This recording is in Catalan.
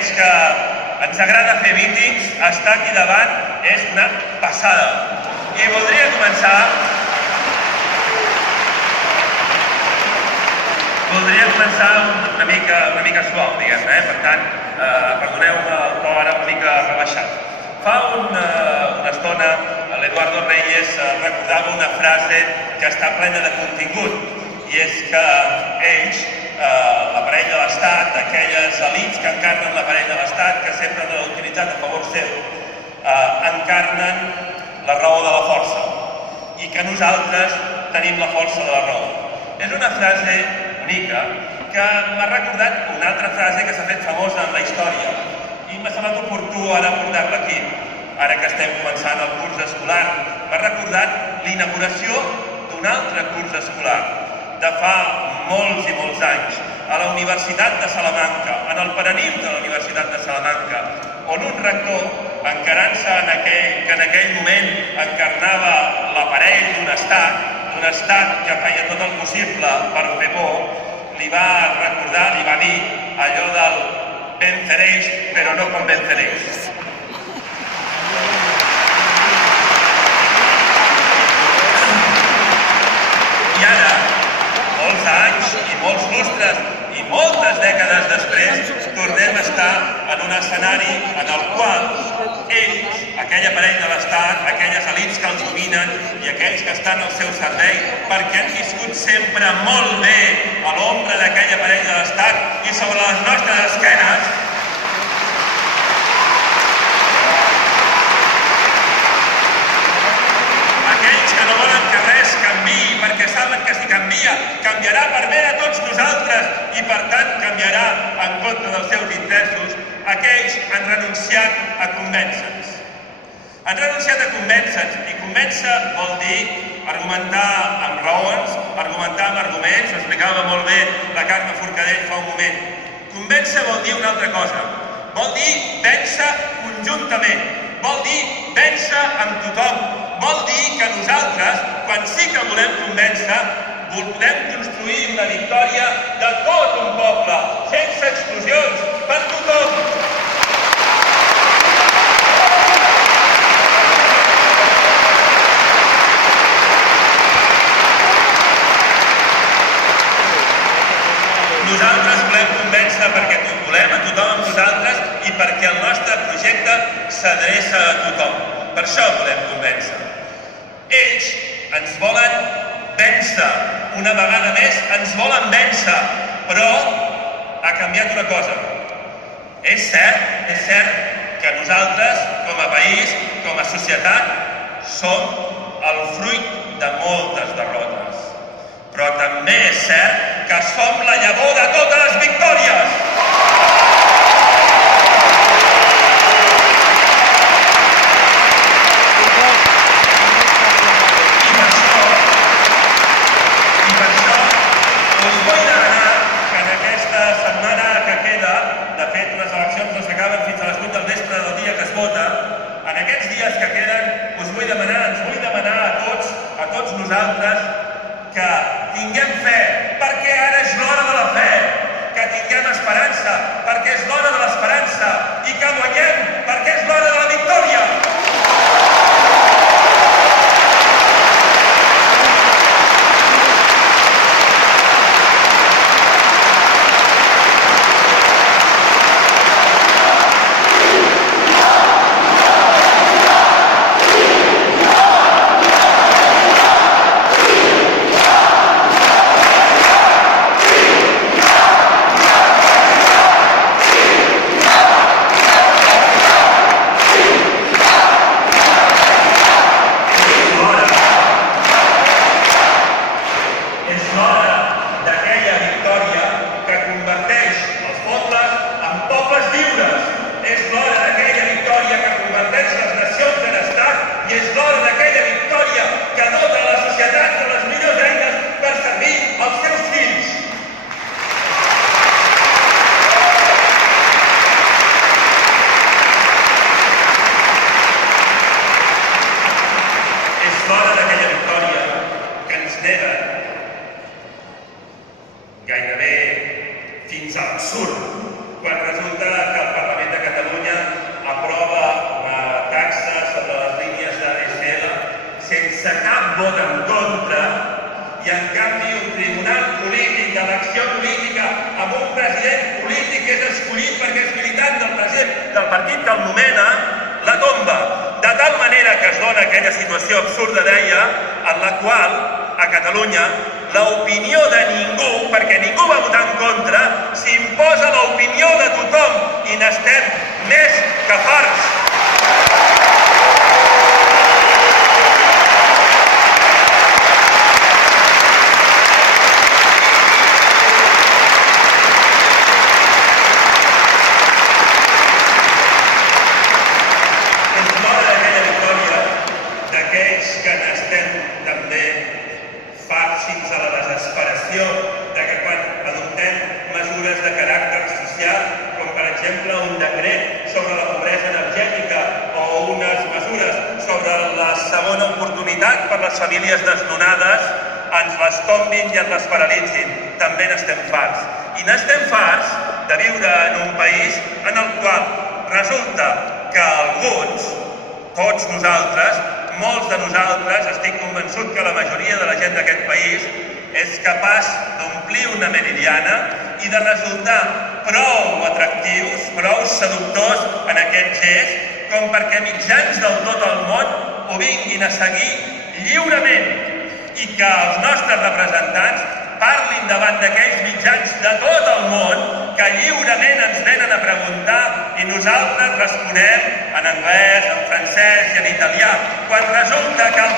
d'aquells que ens agrada fer mítings, estar aquí davant és una passada. I voldria començar una mica suau, diguem-ne, per tant, perdoneu-me el to ara una mica rebaixat. Fa una estona l'Eduardo Reyes recordava una frase que està plena de contingut, i és que ells, l'aparell de l'Estat, aquelles elits que encarnen l'aparell de l'Estat, que sempre l'han utilitzat a favor seu, encarnen la raó de la força, i que nosaltres tenim la força de la raó. És una frase bonica que m'ha recordat una altra frase que s'ha fet famosa en la història i m'ha semblat oportú ara portar-la aquí, ara que estem començant el curs escolar. M'ha recordat l'inauguració d'un altre curs escolar de fa molts i molts anys a la Universitat de Salamanca, en el paraninf de la Universitat de Salamanca, on un rector, encarant-se que en aquell moment encarnava l'aparell d'un estat que feia tot el possible per fer por, li va recordar, li va dir allò del venceréis, però no convenceréis. I ara, molts anys i molts lustres i moltes dècades després, tornem a estar en un escenari en el qual ells, aquell aparell de l'Estat, aquelles elits que els dominen i aquells que estan al seu servei, perquè han viscut sempre molt bé a l'ombra d'aquell aparell de l'Estat i sobre les nostres esquenes, aquells que no volen que res canviï perquè saben que si canvia, canviarà per bé a tots nosaltres i per tant canviarà en contra dels seus interessos, aquells han renunciat a convèncer-nos. Han renunciat a convèncer-nos, i convèncer vol dir argumentar amb raons, argumentar amb arguments, ho explicava molt bé la Carme Forcadell fa un moment. Convèncer vol dir una altra cosa, vol dir vèncer conjuntament, vol dir vèncer amb tothom, vol dir que nosaltres, quan sí que volem convèncer, volem construir una victòria de tot un poble, sense exclusions, per tothom. Nosaltres volem convèncer perquè volem a tothom amb nosaltres i perquè el nostre projecte s'adreça a tothom. Per això volem convèncer. Ells ens volen vèncer. Una vegada més ens volen vèncer, però ha canviat una cosa. És cert que nosaltres, com a país, com a societat, som el fruit de moltes derrotes. Però també és cert que som la llavor de totes les victòries. I per això us vull demanar que en aquesta setmana que queda, de fet les eleccions no s'acaben fins a les 8 del vespre del dia que es vota, en aquests dies que queden ens vull demanar a tots nosaltres que tinguem fe, perquè ara és l'hora de la fe, que tinguem esperança, perquè és l'hora de l'esperança, i que guanyem, perquè és l'hora de la victòria. Gairebé fins a l'absurd, quan resulta que el Parlament vot en contra, i en canvi un tribunal polític, d'elecció política, amb un president polític que és escollit perquè és militant del partit que el nomena, la tomba. De tal manera que es dona aquella situació absurda, deia, en la qual a Catalunya l'opinió de ningú, perquè ningú va votar en contra, s'imposa l'opinió de tothom i n'estem més que farts. Que n'estem també farts fins a la desesperació de que quan adoptem mesures de caràcter social, com per exemple un decret sobre la pobresa energètica o unes mesures sobre la segona oportunitat per les famílies desnonades, ens les tombin i ens les paralitzin. També n'estem farts. I n'estem farts de viure en un país en el qual resulta que alguns, tots nosaltres, molts de nosaltres, estic convençut que la majoria de la gent d'aquest país és capaç d'omplir una meridiana i de resultar prou atractius, prou seductors en aquest gest, com perquè mitjans del tot el món ho vinguin a seguir lliurement i que els nostres representants parlin davant d'aquells mitjans de tot el món que lliurement ens venen a preguntar i nosaltres responem en anglès, en francès i en italià, quan resulta que el